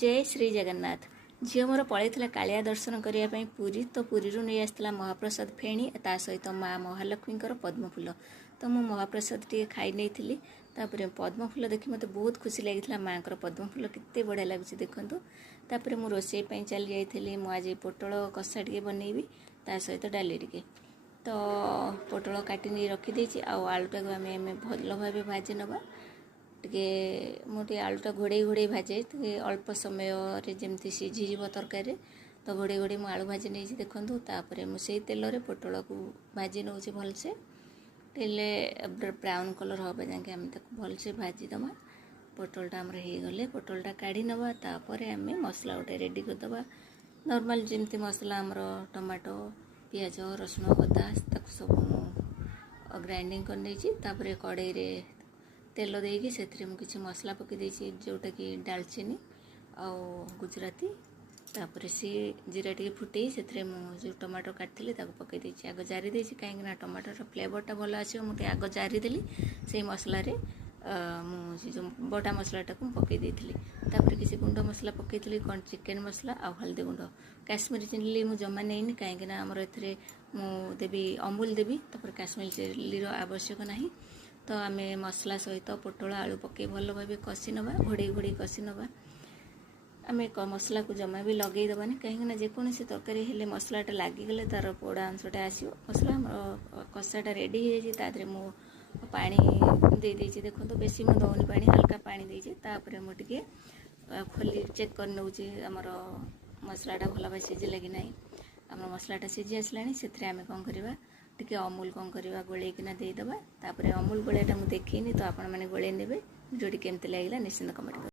जय श्री जगन्नाथ। झील मोर पलैला कालिया दर्शन करने पुरी तो पुरी नहीं आसला महाप्रसाद फेणी ता सहित माँ महालक्ष्मी पद्मफूल तो मु महाप्रसाद टी खाई नहीं थी। पद्मफूल देखी मत बहुत खुशी लगी माँ पद्मफूल केते बढ़िया लगुच देखूँ। तापर मु रोषे चली जाइली आज पोटल कषा टे बनईबी ता सहित डाली टे तो पोटल काटी रखीदे आलूटा को आम भल भाव भाजी नवा टे मुझे आलूटा घोड़े घोड़े भाजे अल्प समय जमी सीझीज तरकारी तो घोड़े घोड़े मुझे आलू भाजी नहीं देखूँ। तापर मुझे तेल पोटल को भाजी नौचे भलसे तेले ब्राउन कलर हवा जाके आम भलसे भाजीदमा पोटलटा आमर हो गले पोटलटा काढ़ी नवा तापर आम मसला गोटे रेडी करदे नॉर्मल जमती मसला आमर टमाटो पियाज रसुण अदा सब ग्राइंडिंग कर कड़े तेल देकी से किसी मसला पकई जोटा कि डालचीनी आउ गुजराती तापर सी जीरा टे फुटे से जो टमाटो काटी पकई आग जारी कहीं टमाटर फ्लेवरटा भल आस मुझे आग जारी देली से मसला मुझे जो बटा मसलाटा को पकई तापर किसी गुंड मसला पकई कौन चिकेन मसला आ हल्दी गुंड काश्मीरी चिल्ली मुझे जमा नहीं कहीं आमर ए देवी अमूल देवी तापर काश्मीरी चिल्लीर आवश्यक नहीं तो आम मसला सहित पोटल आलू पकई भल भाव कषि नवा घोड़े घोड़े कषि नवा आम मसला को जमा भी लगे दबानी कहीं जेकोसी तरकारी हेले मसलाटा लगिगले तार पोड़ा अंशटा आसो मसला कषाटा रेडी हो जाए मु पानी दे देखो तो बेसी मुझे दौनी पानी हल्का पानी देपर मुझे खोली चेक कर नौचे आमर मसलाटा भल भाव सीझिला कि ना आम मसलाटा सीझी आसला से आम कौन करवा टिके अमूल कौन करवा गोलैकिना देदेबा तापर अमूल गोलाटा मुझे देखनी तो आपण मैंने गोले ने भिडियोटी केमती लगे निश्चिंत कमेंट कर।